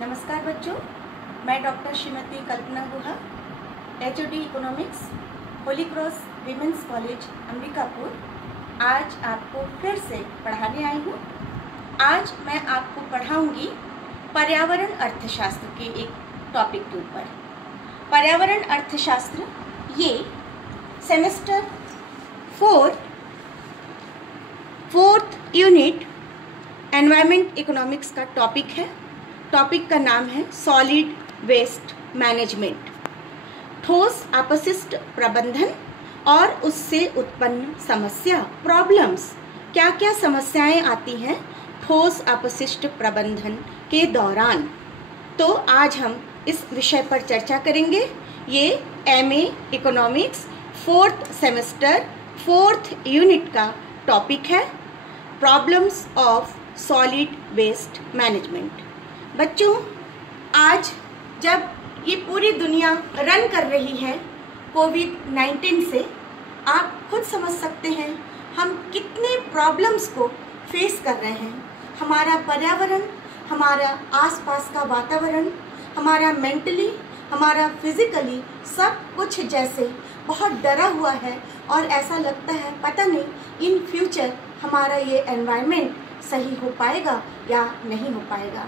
नमस्कार बच्चों, मैं डॉक्टर श्रीमती कल्पना गुहा, HOD economics, Holi cross women's college Ambikapur, आज आपको फिर से पढ़ाने आई हूँ। आज मैं आपको पढ़ाऊंगी पर्यावरण अर्थशास्त्र के एक टॉपिक के ऊपर। पर्यावरण अर्थशास्त्र ये semester fourth unit environment economics का टॉपिक है। टॉपिक का नाम है सॉलिड वेस्ट मैनेजमेंट, ठोस अपशिष्ट प्रबंधन और उससे उत्पन्न समस्या, प्रॉब्लम्स। क्या क्या समस्याएं आती हैं ठोस अपशिष्ट प्रबंधन के दौरान। तो आज हम इस विषय पर चर्चा करेंगे। ये MA economics 4th semester 4th unit का टॉपिक है, problems of solid waste management. बच्चों, आज जब ये पूरी दुनिया रन कर रही है कोविड-19 से, आप खुद समझ सकते हैं हम कितने प्रॉब्लम्स को फेस कर रहे हैं। हमारा पर्यावरण, हमारा आसपास का वातावरण, हमारा मेंटली, हमारा फिजिकली सब कुछ जैसे बहुत डरा हुआ है और ऐसा लगता है पता नहीं इन फ्यूचर हमारा ये एनवायरनमेंट सही हो पाएगा या नहीं हो पाएगा।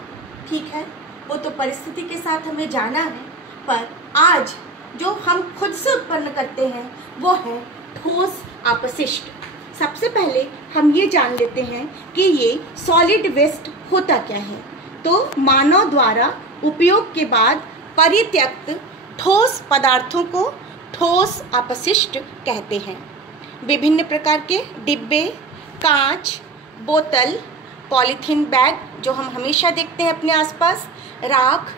ठीक है, वो तो परिस्थिति के साथ हमें जाना है, पर आज जो हम खुद से उत्पन्न करते हैं वो है ठोस अपशिष्ट। सबसे पहले हम ये जान लेते हैं कि ये सॉलिड वेस्ट होता क्या है। तो मानव द्वारा उपयोग के बाद परित्यक्त ठोस पदार्थों को ठोस अपशिष्ट कहते हैं। विभिन्न प्रकार के डिब्बे, कांच, बोतल, पॉलीथीन बैग जो हम हमेशा देखते हैं अपने आसपास, राख,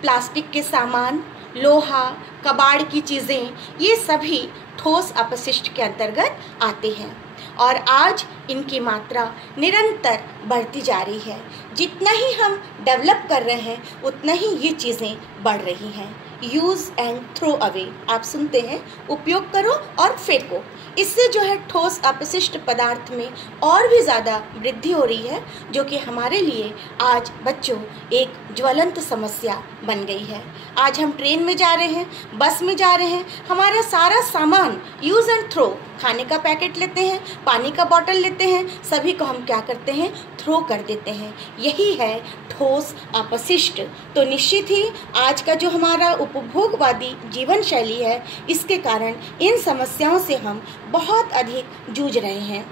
प्लास्टिक के सामान, लोहा, कबाड़ की चीज़ें, ये सभी ठोस अपशिष्ट के अंतर्गत आते हैं और आज इनकी मात्रा निरंतर बढ़ती जा रही है। जितना ही हम डेवलप कर रहे हैं उतना ही ये चीज़ें बढ़ रही हैं। यूज़ एंड थ्रो अवे, आप सुनते हैं, उपयोग करो और फेंको। इससे जो है ठोस अपशिष्ट पदार्थ में और भी ज़्यादा वृद्धि हो रही है, जो कि हमारे लिए आज बच्चों एक ज्वलंत समस्या बन गई है। आज हम ट्रेन में जा रहे हैं, बस में जा रहे हैं, हमारा सारा सामान यूज़ एंड थ्रो, खाने का पैकेट लेते हैं, पानी का बॉटल लेते हैं, सभी को हम क्या करते हैं, थ्रो कर देते हैं। यही है ठोस अपशिष्ट। तो निश्चित ही आज का जो हमारा उपभोगवादी जीवन शैली है, इसके कारण इन समस्याओं से हम बहुत अधिक जूझ रहे हैं।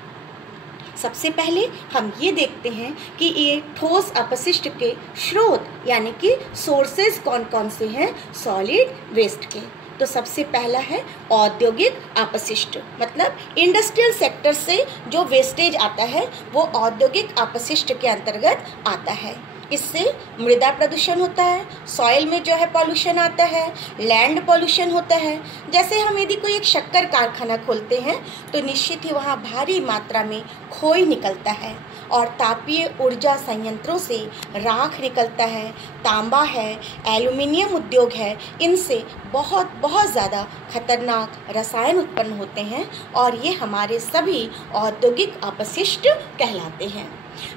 सबसे पहले हम ये देखते हैं कि ये ठोस अपशिष्ट के स्रोत यानी कि सोर्सेज कौन कौन से हैं सॉलिड वेस्ट के। तो सबसे पहला है औद्योगिक अपशिष्ट, मतलब इंडस्ट्रियल सेक्टर से जो वेस्टेज आता है वो औद्योगिक अपशिष्ट के अंतर्गत आता है। इससे मृदा प्रदूषण होता है, सॉइल में जो है पॉल्यूशन आता है, लैंड पॉल्यूशन होता है। जैसे हम यदि कोई एक शक्कर कारखाना खोलते हैं तो निश्चित ही वहाँ भारी मात्रा में खोई निकलता है और तापीय ऊर्जा संयंत्रों से राख निकलता है, तांबा है, एल्युमिनियम उद्योग है, इनसे बहुत ज़्यादा खतरनाक रसायन उत्पन्न होते हैं और ये हमारे सभी औद्योगिक अपशिष्ट कहलाते हैं।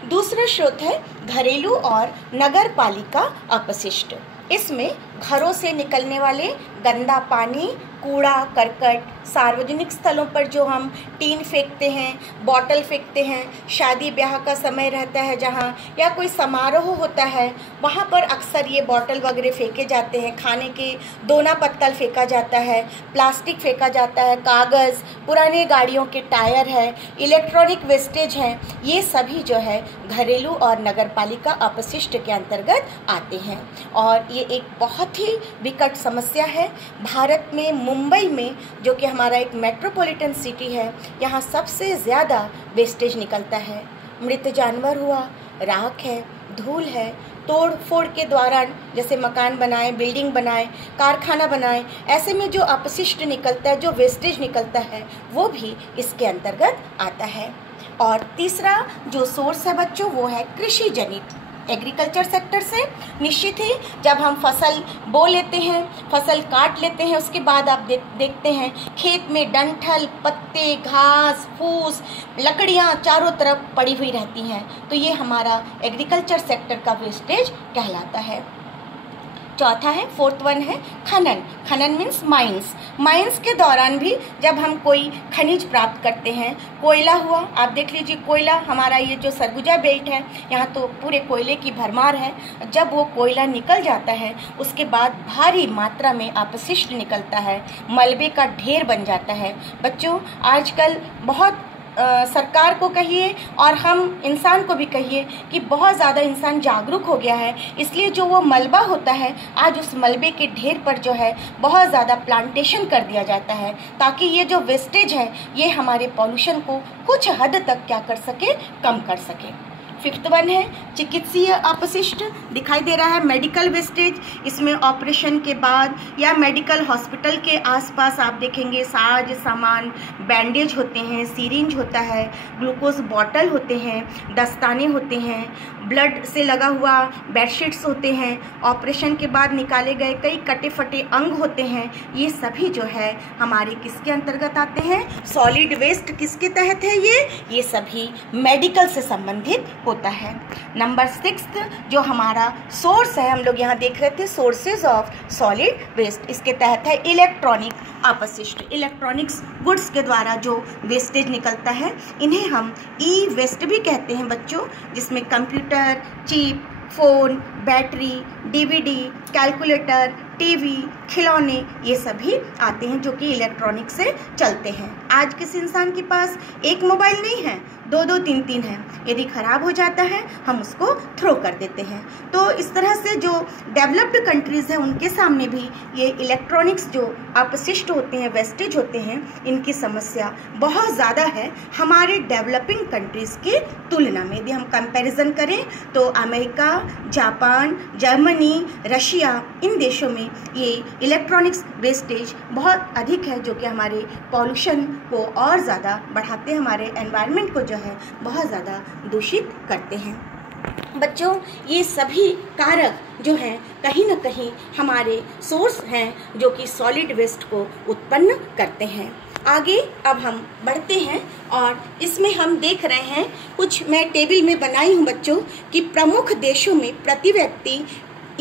दूसरा स्रोत है घरेलू और नगर पालिका अपशिष्ट। इसमें घरों से निकलने वाले गंदा पानी, कूड़ा करकट, सार्वजनिक स्थलों पर जो हम टीन फेंकते हैं, बॉटल फेंकते हैं, शादी ब्याह का समय रहता है जहाँ, या कोई समारोह होता है वहाँ पर अक्सर ये बॉटल वगैरह फेंके जाते हैं, खाने के दोना पत्तल फेंका जाता है, प्लास्टिक फेंका जाता है, कागज़, पुराने गाड़ियों के टायर है, इलेक्ट्रॉनिक वेस्टेज हैं, ये सभी जो है घरेलू और नगर पालिका अपशिष्ट के अंतर्गत आते हैं और ये एक बहुत ही विकट समस्या है। भारत में मुंबई में, जो कि हमारा एक मेट्रोपॉलिटन सिटी है, यहाँ सबसे ज़्यादा वेस्टेज निकलता है। मृत जानवर हुआ, राख है, धूल है, तोड़ फोड़ के दौरान जैसे मकान बनाए, बिल्डिंग बनाए, कारखाना बनाए, ऐसे में जो अपशिष्ट निकलता है, जो वेस्टेज निकलता है, वो भी इसके अंतर्गत आता है। और तीसरा जो सोर्स है बच्चों वो है कृषि जनित, एग्रीकल्चर सेक्टर से। निश्चित ही जब हम फसल बो लेते हैं, फसल काट लेते हैं, उसके बाद आप देखते हैं खेत में डंठल, पत्ते, घास फूस, लकड़ियाँ चारों तरफ पड़ी हुई रहती हैं, तो ये हमारा एग्रीकल्चर सेक्टर का वेस्टेज कहलाता है। चौथा है, फोर्थ वन है खनन। खनन मीन्स माइंस। माइंस के दौरान भी जब हम कोई खनिज प्राप्त करते हैं, कोयला हुआ, आप देख लीजिए कोयला, हमारा ये जो सरगुजा बेल्ट है यहाँ तो पूरे कोयले की भरमार है। जब वो कोयला निकल जाता है उसके बाद भारी मात्रा में अपशिष्ट निकलता है, मलबे का ढेर बन जाता है। बच्चों आजकल बहुत सरकार को कहिए और हम इंसान को भी कहिए कि बहुत ज़्यादा इंसान जागरूक हो गया है, इसलिए जो वो मलबा होता है आज उस मलबे के ढेर पर जो है बहुत ज़्यादा प्लांटेशन कर दिया जाता है, ताकि ये जो वेस्टेज है ये हमारे पॉल्यूशन को कुछ हद तक क्या कर सके, कम कर सके। फिफ्थ वन है चिकित्सीय अपशिष्ट, दिखाई दे रहा है मेडिकल वेस्टेज। इसमें ऑपरेशन के बाद या मेडिकल हॉस्पिटल के आसपास आप देखेंगे साज सामान, बैंडेज होते हैं, सीरिंज होता है, ग्लूकोज बॉटल होते हैं, दस्ताने होते हैं, ब्लड से लगा हुआ बेडशीट्स होते हैं, ऑपरेशन के बाद निकाले गए कई कटे फटे अंग होते हैं। ये सभी जो है हमारे किसके अंतर्गत आते हैं, सॉलिड वेस्ट किसके तहत है, ये सभी मेडिकल से संबंधित होता है। नंबर 6 जो हमारा सोर्स है, हम लोग यहाँ देख रहे थे सोर्सेज ऑफ सॉलिड वेस्ट, इसके तहत है इलेक्ट्रॉनिक अपशिष्ट। इलेक्ट्रॉनिक्स गुड्स के द्वारा जो वेस्टेज निकलता है इन्हें हम ई वेस्ट भी कहते हैं बच्चों, जिसमें computer, chip, phone, battery, DVD, calculator, TV, खिलौने, ये सभी आते हैं जो कि इलेक्ट्रॉनिक से चलते हैं। आज किसी इंसान के पास एक मोबाइल नहीं है, 2-2, 3-3 है। यदि ख़राब हो जाता है हम उसको थ्रो कर देते हैं। तो इस तरह से जो डेवलप्ड कंट्रीज़ हैं उनके सामने भी ये इलेक्ट्रॉनिक्स जो अपशिष्ट होते हैं, वेस्टेज होते हैं, इनकी समस्या बहुत ज़्यादा है हमारे डेवलपिंग कंट्रीज़ की तुलना में। यदि हम कंपैरिजन करें तो अमेरिका, जापान, जर्मनी, रशिया, इन देशों में ये इलेक्ट्रॉनिक्स वेस्टेज बहुत अधिक है, जो कि हमारे पॉल्यूशन को और ज़्यादा बढ़ाते हैं, हमारे एनवायरनमेंट को जो है बहुत ज़्यादा दूषित करते हैं। बच्चों ये सभी कारक जो हैं कहीं ना कहीं हमारे सोर्स हैं जो कि सॉलिड वेस्ट को उत्पन्न करते हैं। आगे अब हम बढ़ते हैं और इसमें हम देख रहे हैं कुछ, मैं टेबल में बनाई हूँ बच्चों कि प्रमुख देशों में प्रति व्यक्ति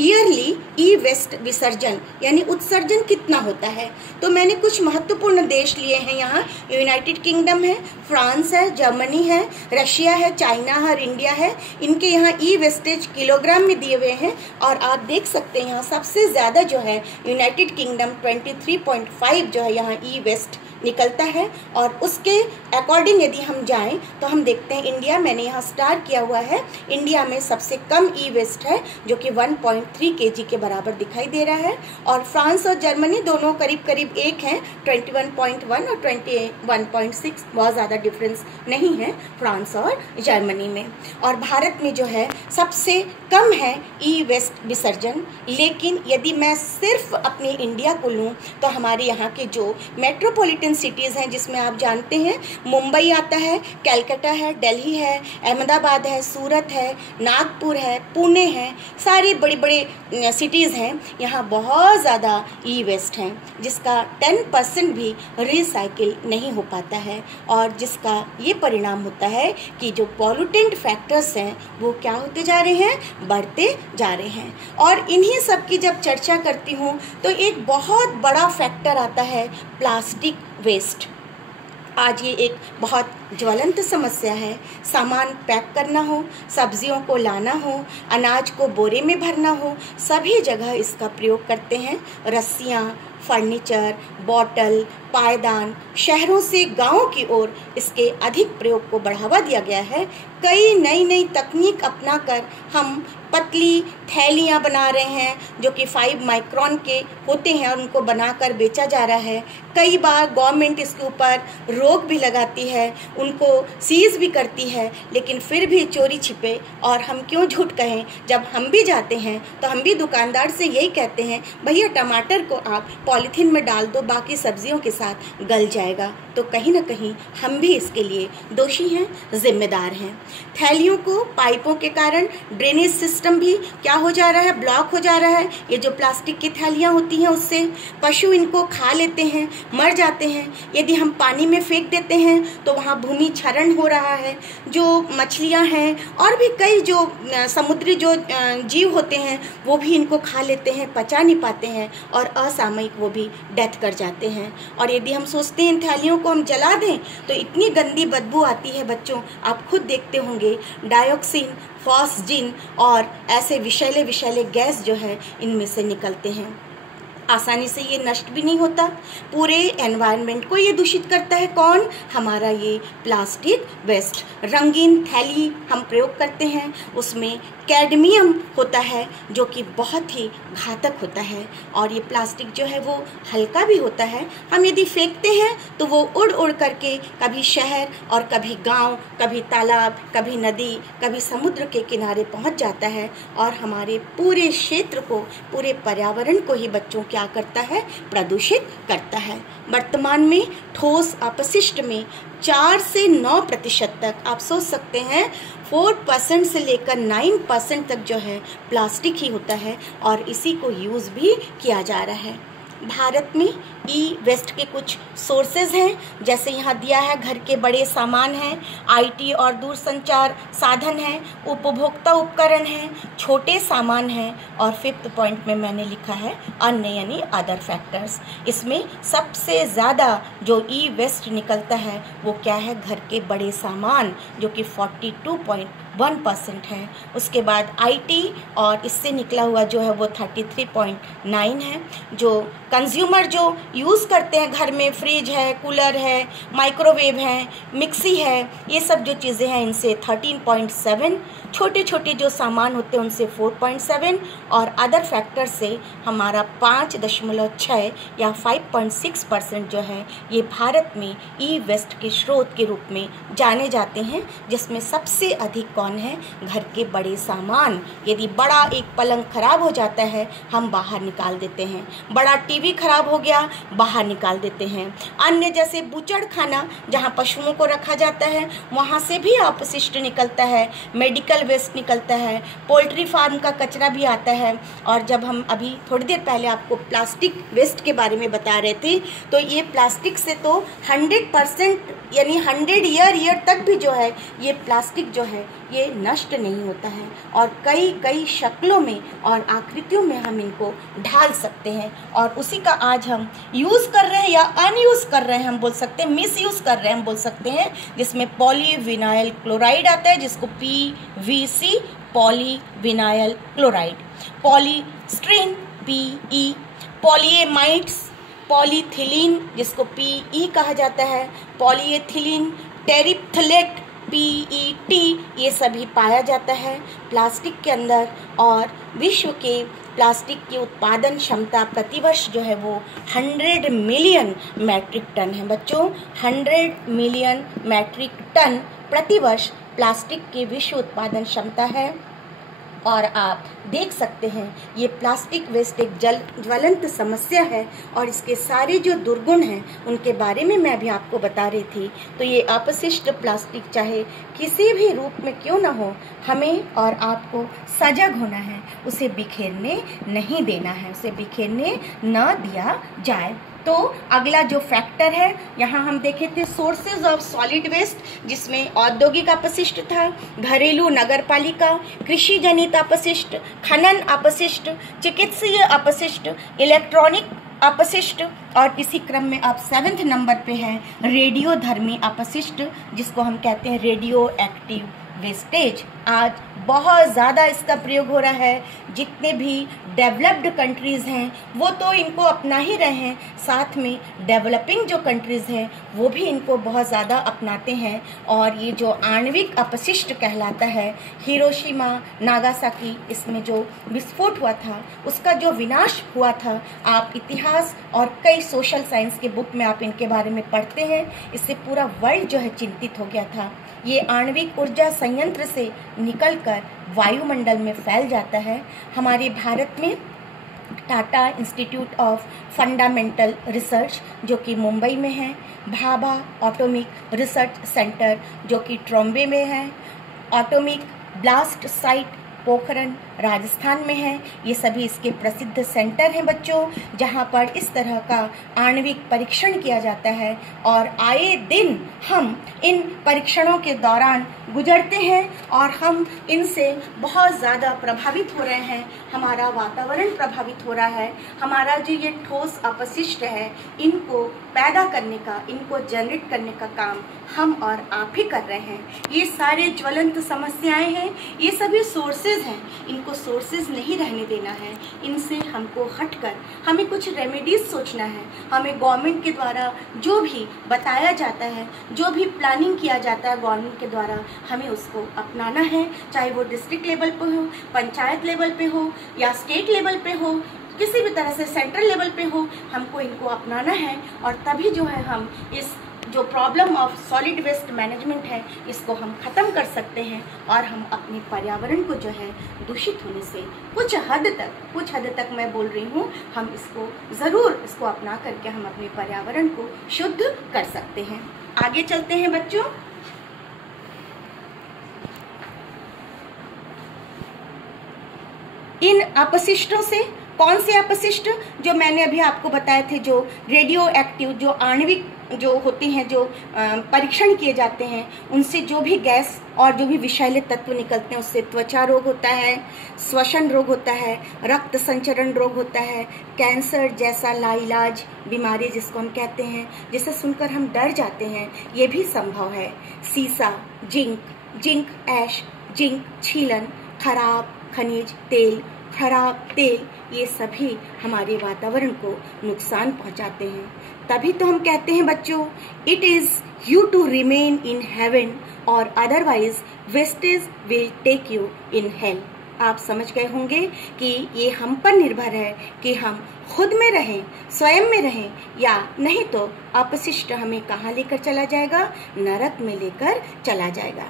ईयरली ई वेस्ट विसर्जन यानी उत्सर्जन कितना होता है। तो मैंने कुछ महत्वपूर्ण देश लिए हैं यहाँ, यूनाइटेड किंगडम है, फ्रांस है, जर्मनी है, रशिया है, चाइना है और इंडिया है। इनके यहाँ ई वेस्टेज किलोग्राम में दिए हुए हैं और आप देख सकते हैं यहाँ सबसे ज़्यादा जो है यूनाइटेड किंगडम 23.5 जो है यहाँ ई वेस्ट निकलता है। और उसके अकॉर्डिंग यदि हम जाएं तो हम देखते हैं इंडिया, मैंने यहाँ स्टार किया हुआ है, इंडिया में सबसे कम ई वेस्ट है जो कि 1.3 kg के बराबर दिखाई दे रहा है। और फ्रांस और जर्मनी दोनों करीब करीब एक हैं, 21.1 और 21.6, बहुत ज़्यादा डिफरेंस नहीं है फ्रांस और जर्मनी में। और भारत में जो है सबसे कम है ई वेस्ट विसर्जन। लेकिन यदि मैं सिर्फ अपने इंडिया को लूँ तो हमारे यहाँ के जो मेट्रोपॉलिटन सिटीज़ हैं, जिसमें आप जानते हैं मुंबई आता है, कलकत्ता है, दिल्ली है, अहमदाबाद है, सूरत है, नागपुर है, पुणे है, सारी बड़ी बड़ी सिटीज़ हैं, यहाँ बहुत ज़्यादा ई वेस्ट हैं जिसका 10% भी रिसाइकिल नहीं हो पाता है। और जिसका ये परिणाम होता है कि जो पॉल्यूटेंट फैक्टर्स हैं वो क्या होते जा रहे हैं, बढ़ते जा रहे हैं। और इन्हीं सब की जब चर्चा करती हूँ तो एक बहुत बड़ा फैक्टर आता है प्लास्टिक वेस्ट। आज ये एक बहुत ज्वलंत समस्या है। सामान पैक करना हो, सब्जियों को लाना हो, अनाज को बोरे में भरना हो, सभी जगह इसका प्रयोग करते हैं। रस्सियाँ, फर्नीचर, बॉटल, पायदान, शहरों से गांवों की ओर इसके अधिक प्रयोग को बढ़ावा दिया गया है। कई नई नई तकनीक अपनाकर हम पतली थैलियाँ बना रहे हैं जो कि 5 माइक्रोन के होते हैं और उनको बनाकर बेचा जा रहा है। कई बार गवर्नमेंट इसके ऊपर रोक भी लगाती है, उनको सीज भी करती है, लेकिन फिर भी चोरी छिपे, और हम क्यों झूठ कहें, जब हम भी जाते हैं तो हम भी दुकानदार से यही कहते हैं, भैया टमाटर को आप पॉलीथीन में डाल दो, बाकी सब्जियों के साथ गल जाएगा। तो कहीं ना कहीं हम भी इसके लिए दोषी हैं, जिम्मेदार हैं। थैलियों को पाइपों के कारण ड्रेनेज सिस्टम भी क्या हो जा रहा है, ब्लॉक हो जा रहा है। ये जो प्लास्टिक की थैलियाँ होती हैं उससे पशु इनको खा लेते हैं, मर जाते हैं। यदि हम पानी में फेंक देते हैं तो वहाँ भूमि क्षरण हो रहा है, जो मछलियाँ हैं और भी कई जो समुद्री जो जीव होते हैं वो भी इनको खा लेते हैं, पचा नहीं पाते हैं और असामयिक वो भी डेथ कर जाते हैं। और यदि हम सोचते हैं इन थैलियों को हम जला दें तो इतनी गंदी बदबू आती है बच्चों, आप खुद देखते होंगे, डाइऑक्सिन, फॉस्जिन और ऐसे विषैले गैस जो है इनमें से निकलते हैं। आसानी से ये नष्ट भी नहीं होता, पूरे एनवायरनमेंट को ये दूषित करता है। कौन? हमारा ये प्लास्टिक वेस्ट। रंगीन थैली हम प्रयोग करते हैं, उसमें कैडमियम होता है जो कि बहुत ही घातक होता है और ये प्लास्टिक जो है वो हल्का भी होता है। हम यदि फेंकते हैं तो वो उड़ उड़ करके कभी शहर और कभी गांव, कभी तालाब, कभी नदी, कभी समुद्र के किनारे पहुंच जाता है और हमारे पूरे क्षेत्र को, पूरे पर्यावरण को ही बच्चों क्या करता है? प्रदूषित करता है। वर्तमान में ठोस अपशिष्ट में 4 से 9% तक, आप सोच सकते हैं 4% से लेकर 9% तक जो है प्लास्टिक ही होता है और इसी को यूज़ भी किया जा रहा है। भारत में ई वेस्ट के कुछ सोर्सेज हैं, जैसे यहाँ दिया है घर के बड़े सामान हैं, आईटी और दूरसंचार साधन हैं, उपभोक्ता उपकरण हैं, छोटे सामान हैं और 5th पॉइंट में मैंने लिखा है अन्य यानी अदर फैक्टर्स। इसमें सबसे ज़्यादा जो ई वेस्ट निकलता है वो क्या है? घर के बड़े सामान, जो कि 42.1% है। उसके बाद आईटी और इससे निकला हुआ जो है वो 33.9 है। जो कंज्यूमर जो यूज़ करते हैं घर में, फ्रिज है, कूलर है, माइक्रोवेव है, मिक्सी है, ये सब जो चीज़ें हैं इनसे 13.7, छोटे छोटे जो सामान होते हैं उनसे 4.7 और अदर फैक्टर से हमारा 5.6 या 5.6% जो है ये भारत में ई वेस्ट के स्रोत के रूप में जाने जाते हैं, जिसमें सबसे अधिक कौन है? घर के बड़े सामान। यदि बड़ा एक पलंग खराब हो जाता है हम बाहर निकाल देते हैं, बड़ा टीवी खराब हो गया बाहर निकाल देते हैं। अन्य जैसे बूचड़ खाना जहाँ पशुओं को रखा जाता है वहाँ से भी अपशिष्ट निकलता है, मेडिकल वेस्ट निकलता है, पोल्ट्री फार्म का कचरा भी आता है। और जब हम अभी थोड़ी देर पहले आपको प्लास्टिक वेस्ट के बारे में बता रहे थे तो ये प्लास्टिक से तो 100% यानी 100 ईयर तक भी जो है ये प्लास्टिक जो है ये नष्ट नहीं होता है और कई कई शक्लों में और आकृतियों में हम इनको ढाल सकते हैं और उसी का आज हम यूज़ कर रहे हैं या अनयूज़ कर रहे हैं, हम बोल सकते हैं मिस यूज़ कर रहे हैं, हम बोल सकते हैं, जिसमें पॉलीविनाइल क्लोराइड आता है जिसको PVC polyvinyl chloride, polystyrene PE, polyamides, polyethylene जिसको PE कहा जाता है, पॉलीएथिलीन, टेरिप्थलेट PET, ये सभी पाया जाता है प्लास्टिक के अंदर। और विश्व के प्लास्टिक की उत्पादन क्षमता प्रतिवर्ष जो है वो 100 मिलियन मैट्रिक टन है बच्चों। 100 मिलियन मैट्रिक टन प्रतिवर्ष प्लास्टिक की विश्व उत्पादन क्षमता है। और आप देख सकते हैं ये प्लास्टिक वेस्ट एक ज्वलंत समस्या है और इसके सारे जो दुर्गुण हैं उनके बारे में मैं भी आपको बता रही थी। तो ये अपशिष्ट प्लास्टिक चाहे किसी भी रूप में क्यों ना हो, हमें और आपको सजग होना है, उसे बिखेरने नहीं देना है, उसे बिखेरने न दिया जाए। तो अगला जो फैक्टर है यहाँ हम देखे थे सोर्सेज ऑफ सॉलिड वेस्ट, जिसमें औद्योगिक अपशिष्ट था, घरेलू नगरपालिका, कृषि जनित अपशिष्ट, खनन अपशिष्ट, चिकित्सीय अपशिष्ट, इलेक्ट्रॉनिक अपशिष्ट और इसी क्रम में अब 7वें नंबर पे है रेडियोधर्मी अपशिष्ट, जिसको हम कहते हैं रेडियो एक्टिव वेस्टेज। आज बहुत ज़्यादा इसका प्रयोग हो रहा है। जितने भी डेवलप्ड कंट्रीज़ हैं वो तो इनको अपना ही रहे हैं, साथ में डेवलपिंग जो कंट्रीज़ हैं वो भी इनको बहुत ज़्यादा अपनाते हैं। और ये जो आणविक अपशिष्ट कहलाता है, हिरोशिमा नागासाकी, इसमें जो विस्फोट हुआ था, उसका जो विनाश हुआ था, आप इतिहास और कई सोशल साइंस के बुक में आप इनके बारे में पढ़ते हैं। इससे पूरा वर्ल्ड जो है चिंतित हो गया था। ये आणविक ऊर्जा संयंत्र से निकलकर वायुमंडल में फैल जाता है। हमारे भारत में Tata institute of fundamental research जो कि मुंबई में है, भाभा एटॉमिक रिसर्च सेंटर जो कि ट्रॉम्बे में है, atomic blast site Pokhran Rajasthan में है। ये सभी इसके प्रसिद्ध सेंटर हैं बच्चों, जहाँ पर इस तरह का आणविक परीक्षण किया जाता है और आए दिन हम इन परीक्षणों के दौरान गुजरते हैं और हम इनसे बहुत ज़्यादा प्रभावित हो रहे हैं। हमारा वातावरण प्रभावित हो रहा है। हमारा जो ये ठोस अपशिष्ट है, इनको पैदा करने का, इनको जनरेट करने का काम हम और आप ही कर रहे हैं। ये सारे ज्वलंत समस्याएं हैं, ये सभी सोर्सेज हैं। इनको सोर्सेज नहीं रहने देना है। इनसे हमको हटकर हमें कुछ रेमेडीज सोचना है। हमें गवर्नमेंट के द्वारा जो भी बताया जाता है, जो भी प्लानिंग किया जाता है गवर्नमेंट के द्वारा, हमें उसको अपनाना है। चाहे वो डिस्ट्रिक्ट लेवल पे हो, पंचायत लेवल पे हो या स्टेट लेवल पे हो, किसी भी तरह से सेंट्रल लेवल पे हो, हमको इनको अपनाना है। और तभी जो है हम इस जो problem of solid waste management है, इसको हम ख़त्म कर सकते हैं और हम अपने पर्यावरण को जो है दूषित होने से कुछ हद तक मैं बोल रही हूँ, हम इसको ज़रूर इसको अपना करके हम अपने पर्यावरण को शुद्ध कर सकते हैं। आगे चलते हैं बच्चों। इन अपशिष्टों से कौन से अपशिष्ट, जो मैंने अभी आपको बताए थे, जो रेडियो एक्टिव, जो आणविक जो होते हैं, जो परीक्षण किए जाते हैं, उनसे जो भी गैस और जो भी विषैले तत्व निकलते हैं, उससे त्वचा रोग होता है, श्वसन रोग होता है, रक्त संचरण रोग होता है, कैंसर जैसा लाइलाज बीमारी जिसको हम कहते हैं, जिसे सुनकर हम डर जाते हैं, ये भी संभव है। सीसा, जिंक ऐश, जिंक छीलन, खराब खनिज तेल, खराब तेल, ये सभी हमारे वातावरण को नुकसान पहुंचाते हैं। तभी तो हम कहते हैं बच्चों, it is you to remain in heaven और otherwise wastage will take you in hell. आप समझ गए होंगे कि ये हम पर निर्भर है कि हम खुद में रहें, स्वयं में रहें, या नहीं तो अपशिष्ट हमें कहाँ लेकर चला जाएगा, नरक में लेकर चला जाएगा।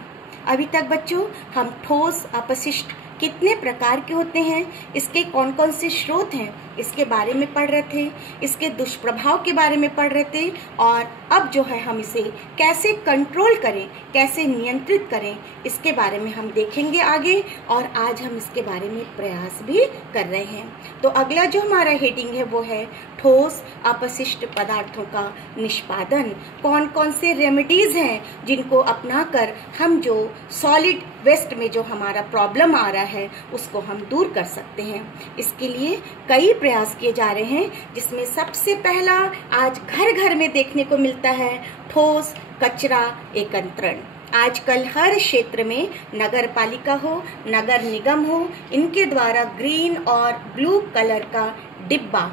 अभी तक बच्चों हम ठोस अपशिष्ट कितने प्रकार के होते हैं, इसके कौन कौन से स्रोत हैं, इसके बारे में पढ़ रहे थे, इसके दुष्प्रभाव के बारे में पढ़ रहे थे, और अब जो है हम इसे कैसे कंट्रोल करें, कैसे नियंत्रित करें, इसके बारे में हम देखेंगे आगे। और आज हम इसके बारे में प्रयास भी कर रहे हैं। तो अगला जो हमारा हेडिंग है वो है ठोस अपशिष्ट पदार्थों का निष्पादन। कौन कौन से रेमेडीज हैं जिनको अपनाकर हम जो सॉलिड वेस्ट में जो हमारा प्रॉब्लम आ रहा है उसको हम दूर कर सकते हैं। इसके लिए कई प्रयास किए जा रहे हैं, जिसमें सबसे पहला आज घर घर में देखने को मिलता है ठोस कचरा एकत्रण। आजकल हर क्षेत्र में नगर पालिका हो, नगर निगम हो, इनके द्वारा ग्रीन और ब्लू कलर का डिब्बा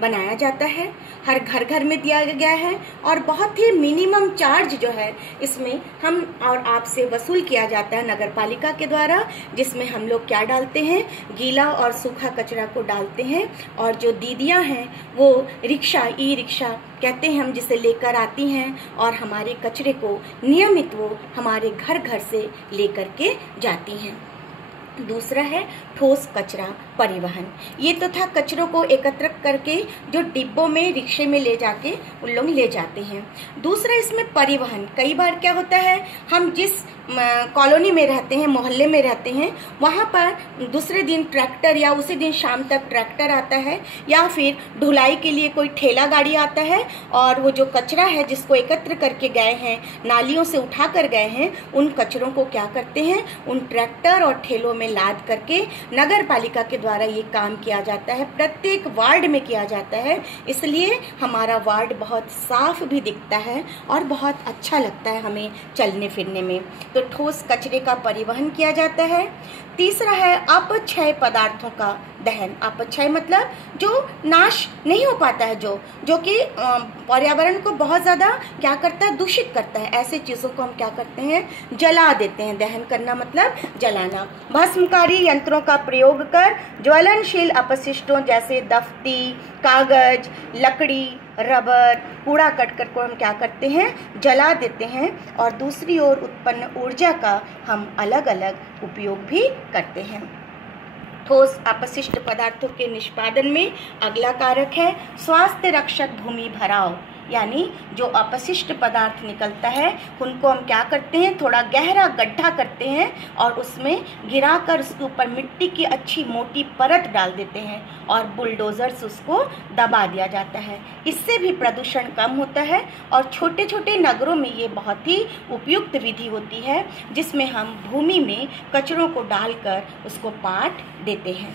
बनाया जाता है, हर घर घर में दिया गया है, और बहुत ही मिनिमम चार्ज जो है इसमें हम और आपसे वसूल किया जाता है नगर पालिका के द्वारा, जिसमें हम लोग क्या डालते हैं, गीला और सूखा कचरा को डालते हैं, और जो दीदियां हैं वो रिक्शा, ई रिक्शा कहते हैं हम, जिसे लेकर आती हैं और हमारे कचरे को नियमित वो हमारे घर घर से लेकर के जाती हैं। दूसरा है ठोस कचरा परिवहन। ये तो था कचरों को एकत्रित करके जो डिब्बों में, रिक्शे में ले जाके उन लोग ले जाते हैं। दूसरा इसमें परिवहन। कई बार क्या होता है, हम जिस कॉलोनी में रहते हैं, मोहल्ले में रहते हैं, वहाँ पर दूसरे दिन ट्रैक्टर या उसी दिन शाम तक ट्रैक्टर आता है, या फिर ढुलाई के लिए कोई ठेला गाड़ी आता है, और वो जो कचरा है जिसको एकत्र करके गए हैं, नालियों से उठा कर गए हैं, उन कचरों को क्या करते हैं, उन ट्रैक्टर और ठेलों में लाद करके नगर पालिका के द्वारा ये काम किया जाता है, प्रत्येक वार्ड में किया जाता है। इसलिए हमारा वार्ड बहुत साफ भी दिखता है और बहुत अच्छा लगता है हमें चलने फिरने में। तो ठोस कचरे का परिवहन किया जाता है। तीसरा है अपक्षय पदार्थों का दहन। अपक्षय मतलब जो नाश नहीं हो पाता है, जो कि पर्यावरण को बहुत ज़्यादा क्या करता है, दूषित करता है। ऐसे चीज़ों को हम क्या करते हैं, जला देते हैं। दहन करना मतलब जलाना। भस्मकारी यंत्रों का प्रयोग कर ज्वलनशील अपशिष्टों जैसे दफ्ती, कागज, लकड़ी, रबर, कूड़ा कटकर को हम क्या करते हैं, जला देते हैं, और दूसरी ओर उत्पन्न ऊर्जा का हम अलग अलग उपयोग भी करते हैं। ठोस अपशिष्ट पदार्थों के निष्पादन में अगला कारक है स्वास्थ्य रक्षक भूमि भराव। यानी जो अपशिष्ट पदार्थ निकलता है उनको हम क्या करते हैं, थोड़ा गहरा गड्ढा करते हैं और उसमें गिराकर उसके ऊपर मिट्टी की अच्छी मोटी परत डाल देते हैं और बुलडोज़र से उसको दबा दिया जाता है। इससे भी प्रदूषण कम होता है और छोटे छोटे नगरों में ये बहुत ही उपयुक्त विधि होती है, जिसमें हम भूमि में कचरों को डालकर उसको पाट देते हैं।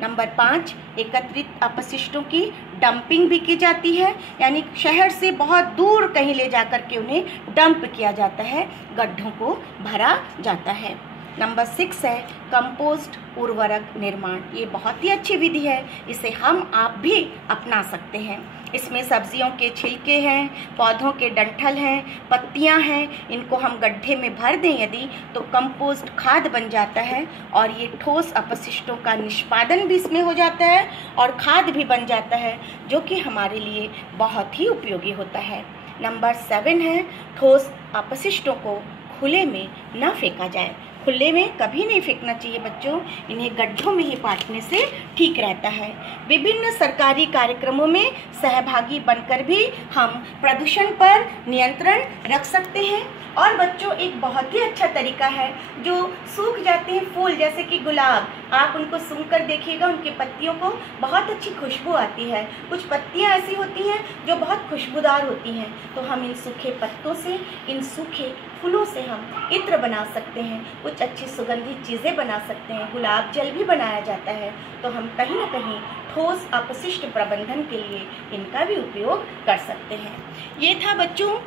नंबर 5, एकत्रित अपशिष्टों की डंपिंग भी की जाती है, यानी शहर से बहुत दूर कहीं ले जाकर के उन्हें डंप किया जाता है, गड्ढों को भरा जाता है। नंबर 6 है कंपोस्ट उर्वरक निर्माण। ये बहुत ही अच्छी विधि है, इसे हम आप भी अपना सकते हैं। इसमें सब्जियों के छिलके हैं, पौधों के डंठल हैं, पत्तियां हैं, इनको हम गड्ढे में भर दें यदि तो कंपोस्ट खाद बन जाता है और ये ठोस अपशिष्टों का निष्पादन भी इसमें हो जाता है और खाद भी बन जाता है, जो कि हमारे लिए बहुत ही उपयोगी होता है। नंबर 7 है ठोस अपशिष्टों को खुले में न फेंका जाए। खुले में कभी नहीं फेंकना चाहिए बच्चों, इन्हें गड्ढों में ही पाटने से ठीक रहता है। विभिन्न सरकारी कार्यक्रमों में सहभागी बनकर भी हम प्रदूषण पर नियंत्रण रख सकते हैं। और बच्चों एक बहुत ही अच्छा तरीका है, जो सूख जाते हैं फूल जैसे कि गुलाब, आप उनको सूंघकर देखिएगा, उनकी पत्तियों को बहुत अच्छी खुशबू आती है। कुछ पत्तियां ऐसी होती हैं जो बहुत खुशबूदार होती हैं, तो हम इन सूखे पत्तों से, इन सूखे फूलों से हम इत्र बना सकते हैं, कुछ अच्छी सुगंधित चीज़ें बना सकते हैं, गुलाब जल भी बनाया जाता है। तो हम कहीं ना कहीं ठोस अपशिष्ट प्रबंधन के लिए इनका भी उपयोग कर सकते हैं। ये था बच्चों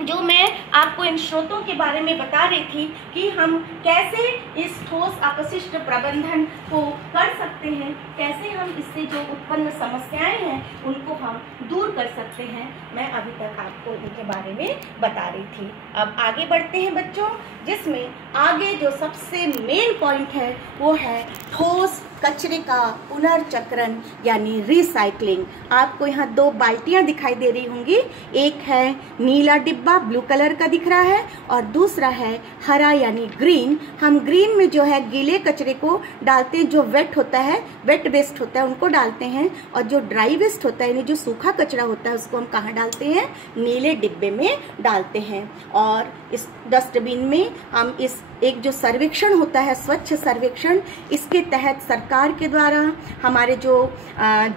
जो मैं आपको इन स्रोतों के बारे में बता रही थी कि हम कैसे इस ठोस अपशिष्ट प्रबंधन को कर सकते हैं, कैसे हम इससे जो उत्पन्न समस्याएं हैं उनको हम दूर कर सकते हैं। मैं अभी तक आपको इनके बारे में बता रही थी। अब आगे बढ़ते हैं बच्चों, जिसमें आगे जो सबसे मेन पॉइंट है वो है ठोस कचरे का पुनर्चक्रण यानी रिसाइकलिंग। आपको यहाँ 2 बाल्टियाँ दिखाई दे रही होंगी, एक है नीला डिब्बा ब्लू कलर का दिख रहा है और दूसरा है हरा यानी ग्रीन। हम ग्रीन में जो है गीले कचरे को डालते हैं, जो वेट होता है, वेट वेस्ट होता है उनको डालते हैं, और जो ड्राई वेस्ट होता है यानी जो सूखा कचरा होता है उसको हम कहाँ डालते हैं, नीले डिब्बे में डालते हैं। और इस डस्टबिन में हम इस एक जो सर्वेक्षण होता है, स्वच्छ सर्वेक्षण, इसके तहत सरकार के द्वारा, हमारे जो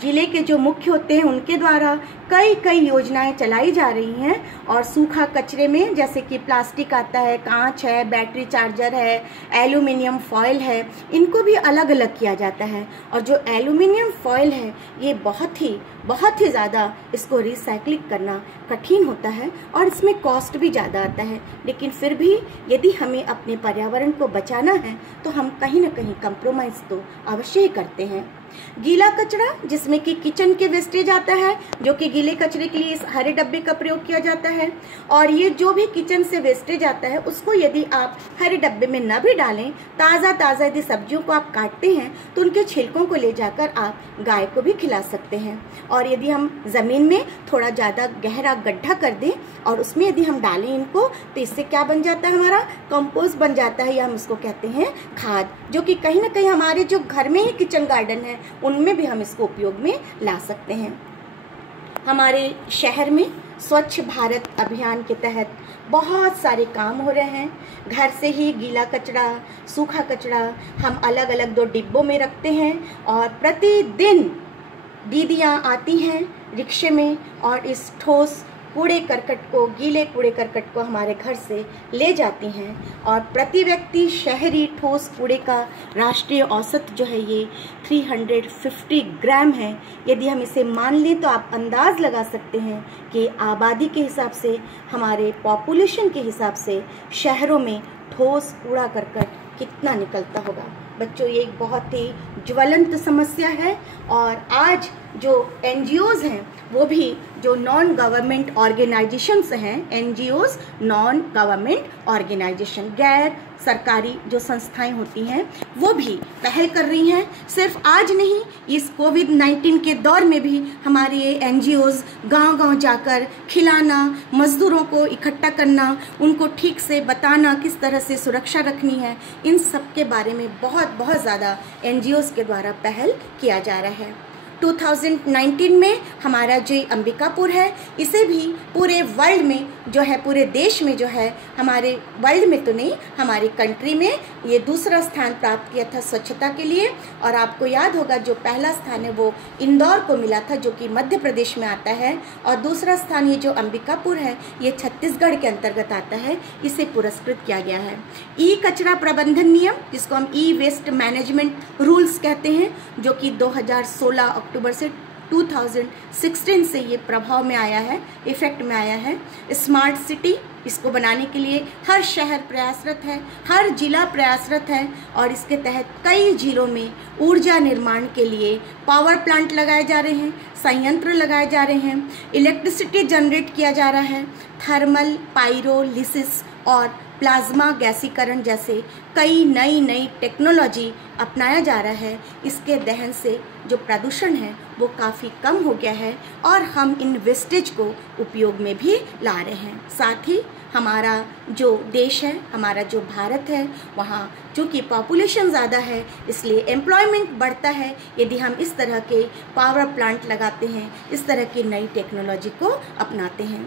जिले के जो मुख्य होते हैं उनके द्वारा कई योजनाएं चलाई जा रही हैं। और सूखा कचरे में जैसे कि प्लास्टिक आता है, कांच है, बैटरी चार्जर है, एल्यूमिनियम फॉयल है, इनको भी अलग अलग किया जाता है। और जो एल्यूमिनियम फॉयल है ये बहुत ही ज़्यादा इसको रिसाइक्लिंग करना कठिन होता है और इसमें कॉस्ट भी ज़्यादा आता है। लेकिन फिर भी यदि हमें अपने पर्यावरण को बचाना है तो हम कहीं ना कहीं कंप्रोमाइज़ तो अवश्य ही करते हैं। गीला कचरा जिसमें कि किचन के वेस्टेज आता है, जो कि गीले कचरे के लिए इस हरे डब्बे का प्रयोग किया जाता है। और ये जो भी किचन से वेस्टेज आता है उसको यदि आप हरे डब्बे में न भी डालें, ताज़ा यदि सब्जियों को आप काटते हैं तो उनके छिलकों को ले जाकर आप गाय को भी खिला सकते हैं। और यदि हम ज़मीन में थोड़ा ज़्यादा गहरा गड्ढा कर दें और उसमें यदि हम डालें इनको, तो इससे क्या बन जाता है, हमारा कंपोस्ट बन जाता है, या हम इसको कहते हैं खाद, जो कि कहीं ना कहीं हमारे जो घर में ही किचन गार्डन है उनमें भी हम इसको उपयोग में ला सकते हैं। हमारे शहर में स्वच्छ भारत अभियान के तहत बहुत सारे काम हो रहे हैं। घर से ही गीला कचरा, सूखा कचरा हम अलग अलग 2 डिब्बों में रखते हैं और प्रतिदिन दीदियाँ आती हैं रिक्शे में और इस ठोस कूड़े करकट को, गीले कूड़े करकट को हमारे घर से ले जाती हैं। और प्रति व्यक्ति शहरी ठोस कूड़े का राष्ट्रीय औसत जो है ये 350 ग्राम है। यदि हम इसे मान लें तो आप अंदाज लगा सकते हैं कि आबादी के हिसाब से, हमारे पॉपुलेशन के हिसाब से शहरों में ठोस कूड़ा करकट कितना निकलता होगा। बच्चों ये एक बहुत ही ज्वलंत समस्या है और आज जो NGOs हैं वो भी जो नॉन गवर्नमेंट ऑर्गेनाइजेशंस हैं, NGOs नॉन गवर्नमेंट ऑर्गेनाइजेशन, गैर सरकारी जो संस्थाएं होती हैं, वो भी पहल कर रही हैं। सिर्फ आज नहीं, इस कोविड-19 के दौर में भी हमारे ये NGOs गांव-गांव जाकर खिलाना, मजदूरों को इकट्ठा करना, उनको ठीक से बताना किस तरह से सुरक्षा रखनी है, इन सब के बारे में बहुत ज़्यादा NGOs के द्वारा पहल किया जा रहा है। 2019 में हमारा जो अंबिकापुर है, इसे भी पूरे वर्ल्ड में जो है, पूरे देश में जो है, हमारे वर्ल्ड में तो नहीं, हमारी कंट्री में ये दूसरा स्थान प्राप्त किया था स्वच्छता के लिए। और आपको याद होगा जो पहला स्थान है वो इंदौर को मिला था, जो कि मध्य प्रदेश में आता है, और दूसरा स्थान ये जो अंबिकापुर है ये छत्तीसगढ़ के अंतर्गत आता है, इसे पुरस्कृत किया गया है। ई कचरा प्रबंधन नियम, जिसको हम ई वेस्ट मैनेजमेंट रूल्स कहते हैं, जो कि 2016 अक्टूबर से 2016 से ये प्रभाव में आया है, इफेक्ट में आया है। स्मार्ट सिटी, इसको बनाने के लिए हर शहर प्रयासरत है, हर जिला प्रयासरत है, और इसके तहत कई जिलों में ऊर्जा निर्माण के लिए पावर प्लांट लगाए जा रहे हैं, संयंत्र लगाए जा रहे हैं, इलेक्ट्रिसिटी जनरेट किया जा रहा है, थर्मल पायरोलिसिस और प्लाज्मा गैसीकरण जैसे कई नई टेक्नोलॉजी अपनाया जा रहा है। इसके दहन से जो प्रदूषण है वो काफ़ी कम हो गया है, और हम इन वेस्टेज को उपयोग में भी ला रहे हैं। साथ ही हमारा जो देश है, हमारा जो भारत है, वहाँ चूँकि पॉपुलेशन ज़्यादा है, इसलिए एम्प्लॉयमेंट बढ़ता है यदि हम इस तरह के पावर प्लांट लगाते हैं, इस तरह की नई टेक्नोलॉजी को अपनाते हैं।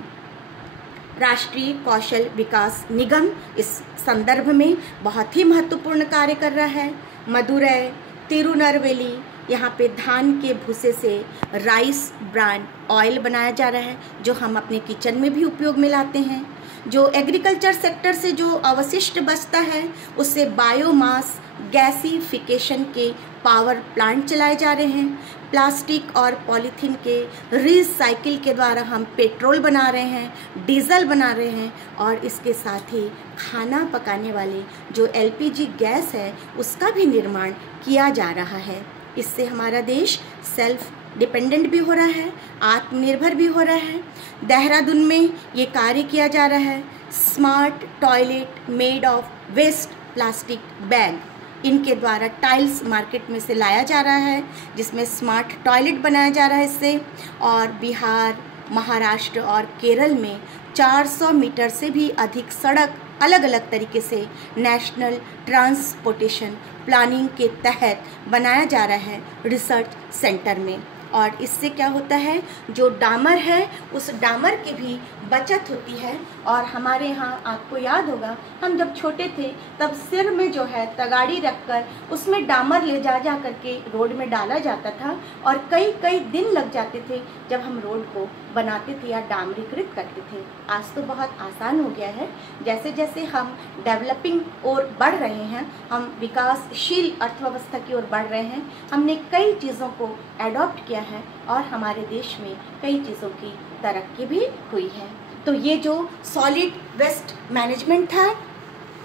राष्ट्रीय कौशल विकास निगम इस संदर्भ में बहुत ही महत्वपूर्ण कार्य कर रहा है। मदुरै, तिरुनरवेली, यहाँ पे धान के भूसे से राइस ब्रान ऑयल बनाया जा रहा है, जो हम अपने किचन में भी उपयोग में लाते हैं। जो एग्रीकल्चर सेक्टर से जो अवशिष्ट बचता है, उससे बायोमास गैसीफिकेशन के पावर प्लांट चलाए जा रहे हैं। प्लास्टिक और पॉलीथीन के रिसाइकिल के द्वारा हम पेट्रोल बना रहे हैं, डीजल बना रहे हैं, और इसके साथ ही खाना पकाने वाले जो LPG गैस है उसका भी निर्माण किया जा रहा है। इससे हमारा देश सेल्फ डिपेंडेंट भी हो रहा है, आत्मनिर्भर भी हो रहा है। देहरादून में ये कार्य किया जा रहा है। Smart toilet made of waste plastic bag, इनके द्वारा टाइल्स मार्केट में से लाया जा रहा है, जिसमें स्मार्ट टॉयलेट बनाया जा रहा है इससे। और बिहार, महाराष्ट्र और केरल में 400 मीटर से भी अधिक सड़क अलग अलग तरीके से नेशनल ट्रांसपोर्टेशन प्लानिंग के तहत बनाया जा रहा है रिसर्च सेंटर में। और इससे क्या होता है, जो डामर है उस डामर की भी बचत होती है। और हमारे यहाँ आपको याद होगा, हम जब छोटे थे तब सिर में जो है तगाड़ी रखकर उसमें डामर ले जा करके रोड में डाला जाता था, और कई दिन लग जाते थे जब हम रोड को बनाते थे या डामरीकृत करते थे। आज तो बहुत आसान हो गया है। जैसे जैसे हम डेवलपिंग ओर बढ़ रहे हैं, हम विकासशील अर्थव्यवस्था की ओर बढ़ रहे हैं, हमने कई चीज़ों को एडॉप्ट किया है, और हमारे देश में कई चीज़ों की तरक्की भी हुई है। तो ये जो सॉलिड वेस्ट मैनेजमेंट था,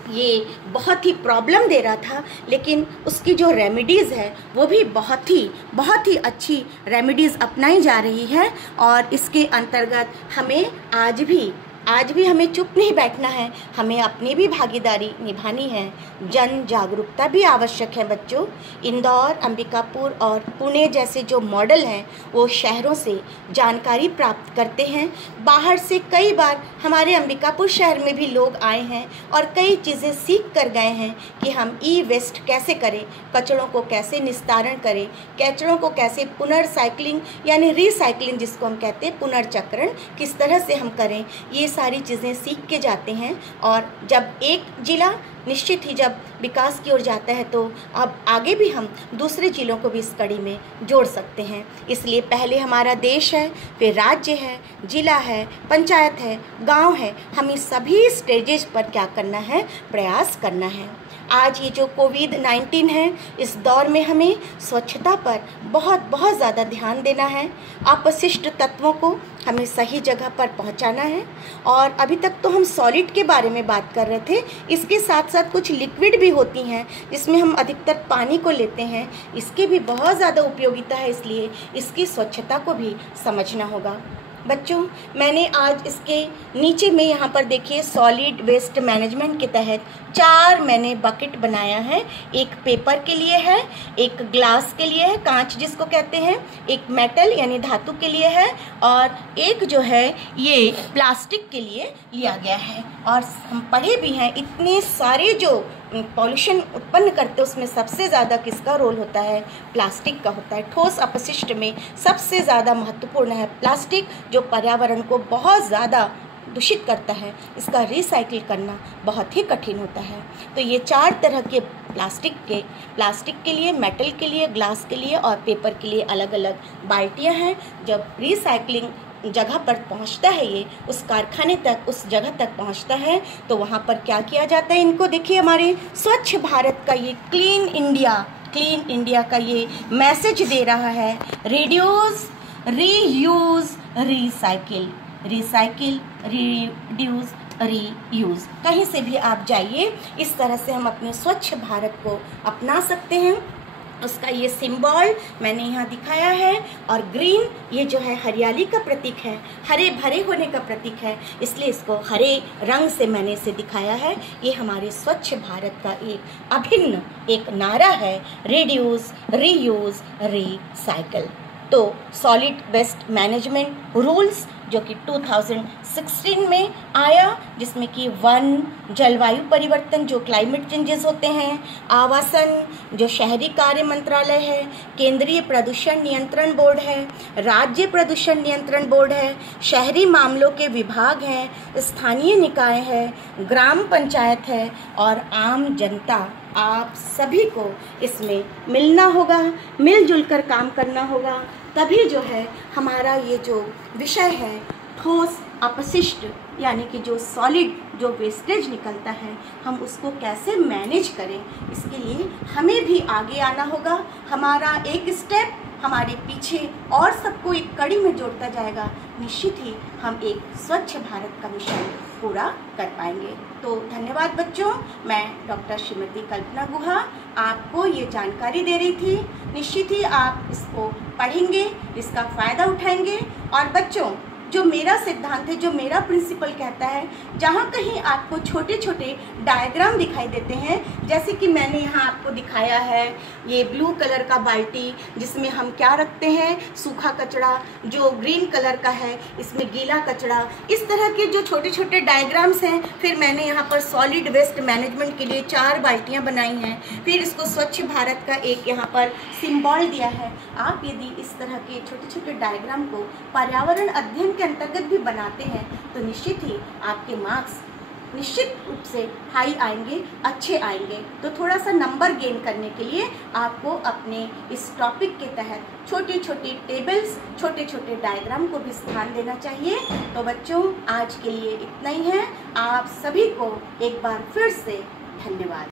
ये बहुत ही प्रॉब्लम दे रहा था, लेकिन उसकी जो रेमेडीज़ है वो भी बहुत ही अच्छी रेमेडीज़ अपनाई जा रही है। और इसके अंतर्गत हमें आज भी हमें चुप नहीं बैठना है, हमें अपनी भी भागीदारी निभानी है। जन जागरूकता भी आवश्यक है बच्चों। इंदौर, अंबिकापुर और पुणे जैसे जो मॉडल हैं वो शहरों से जानकारी प्राप्त करते हैं। बाहर से कई बार हमारे अंबिकापुर शहर में भी लोग आए हैं और कई चीज़ें सीख कर गए हैं कि हम ई वेस्ट कैसे करें, कचड़ों को कैसे निस्तारण करें, कचड़ों को कैसे पुनर्साइक्लिंग यानी रिसाइक्लिंग जिसको हम कहते हैं, पुनर्चक्रण किस तरह से हम करें, ये सारी चीज़ें सीख के जाते हैं। और जब एक जिला निश्चित ही जब विकास की ओर जाता है तो अब आगे भी हम दूसरे जिलों को भी इस कड़ी में जोड़ सकते हैं। इसलिए पहले हमारा देश है, फिर राज्य है, जिला है, पंचायत है, गांव है, हमें सभी स्टेजेस पर क्या करना है, प्रयास करना है। आज ये जो कोविड-19 है, इस दौर में हमें स्वच्छता पर बहुत ज़्यादा ध्यान देना है। अपशिष्ट तत्वों को हमें सही जगह पर पहुंचाना है। और अभी तक तो हम सॉलिड के बारे में बात कर रहे थे, इसके साथ साथ कुछ लिक्विड भी होती हैं जिसमें हम अधिकतर पानी को लेते हैं। इसकी भी बहुत ज़्यादा उपयोगिता है, इसलिए इसकी स्वच्छता को भी समझना होगा। बच्चों, मैंने आज इसके नीचे में यहाँ पर देखिए सॉलिड वेस्ट मैनेजमेंट के तहत 4 मैंने बकेट बनाया है। एक पेपर के लिए है, एक ग्लास के लिए है, कांच जिसको कहते हैं, एक मेटल यानी धातु के लिए है, और एक जो है ये प्लास्टिक के लिए लिया गया है। और हम पढ़े भी हैं, इतने सारे जो पॉल्यूशन उत्पन्न करते उसमें सबसे ज़्यादा किसका रोल होता है? प्लास्टिक का होता है। ठोस अपशिष्ट में सबसे ज़्यादा महत्वपूर्ण है प्लास्टिक, जो पर्यावरण को बहुत ज़्यादा दूषित करता है। इसका रिसाइकिल करना बहुत ही कठिन होता है। तो ये 4 तरह के प्लास्टिक के लिए, मेटल के लिए, ग्लास के लिए और पेपर के लिए अलग अलग बाल्टियाँ हैं। जब रिसाइकलिंग जगह पर पहुंचता है, ये उस कारखाने तक, उस जगह तक पहुंचता है, तो वहाँ पर क्या किया जाता है? इनको देखिए, हमारे स्वच्छ भारत का ये क्लीन इंडिया का ये मैसेज दे रहा है। Reduce, reuse, recycle, reduce, reuse. कहीं से भी आप जाइए, इस तरह से हम अपने स्वच्छ भारत को अपना सकते हैं। उसका ये सिंबल मैंने यहाँ दिखाया है। और ग्रीन, ये जो है हरियाली का प्रतीक है, हरे भरे होने का प्रतीक है, इसलिए इसको हरे रंग से मैंने इसे दिखाया है। ये हमारे स्वच्छ भारत का एक अभिन्न एक नारा है, रिड्यूस, रीयूज, रिसाइकिल। तो सॉलिड वेस्ट मैनेजमेंट रूल्स जो कि 2016 में आया, जिसमें कि वन, जलवायु परिवर्तन जो क्लाइमेट चेंजेस होते हैं, आवासन जो शहरी कार्य मंत्रालय है, केंद्रीय प्रदूषण नियंत्रण बोर्ड है, राज्य प्रदूषण नियंत्रण बोर्ड है, शहरी मामलों के विभाग हैं, स्थानीय निकाय है, ग्राम पंचायत है और आम जनता, आप सभी को इसमें मिलना होगा, मिलजुल कर काम करना होगा। तभी जो है हमारा ये जो विषय है ठोस अपशिष्ट, यानी कि जो सॉलिड जो वेस्टेज निकलता है, हम उसको कैसे मैनेज करें, इसके लिए हमें भी आगे आना होगा। हमारा एक स्टेप हमारे पीछे और सबको एक कड़ी में जोड़ता जाएगा। निश्चित ही हम एक स्वच्छ भारत का मिशन पूरा कर पाएंगे। तो धन्यवाद बच्चों, मैं डॉक्टर श्रीमती कल्पना गुहा आपको ये जानकारी दे रही थी। निश्चित ही आप इसको पढ़ेंगे, इसका फ़ायदा उठाएंगे। और बच्चों, जो मेरा सिद्धांत है, जो मेरा प्रिंसिपल कहता है, जहाँ कहीं आपको छोटे छोटे डायग्राम दिखाई देते हैं, जैसे कि मैंने यहाँ आपको दिखाया है ये ब्लू कलर का बाल्टी, जिसमें हम क्या रखते हैं? सूखा कचरा। जो ग्रीन कलर का है, इसमें गीला कचरा। इस तरह के जो छोटे छोटे डायग्राम्स हैं। फिर मैंने यहाँ पर सॉलिड वेस्ट मैनेजमेंट के लिए 4 बाल्टियाँ बनाई हैं। फिर इसको स्वच्छ भारत का एक यहाँ पर सिंबल दिया है। आप यदि इस तरह के छोटे छोटे डायग्राम को पर्यावरण अध्ययन के अंतर्गत भी बनाते हैं, तो निश्चित ही आपके मार्क्स निश्चित रूप से हाई आएंगे, अच्छे आएंगे। तो थोड़ा सा नंबर गेन करने के लिए आपको अपने इस टॉपिक के तहत छोटी छोटी टेबल्स, छोटे छोटे डायग्राम को भी स्थान देना चाहिए। तो बच्चों, आज के लिए इतना ही है। आप सभी को एक बार फिर से धन्यवाद।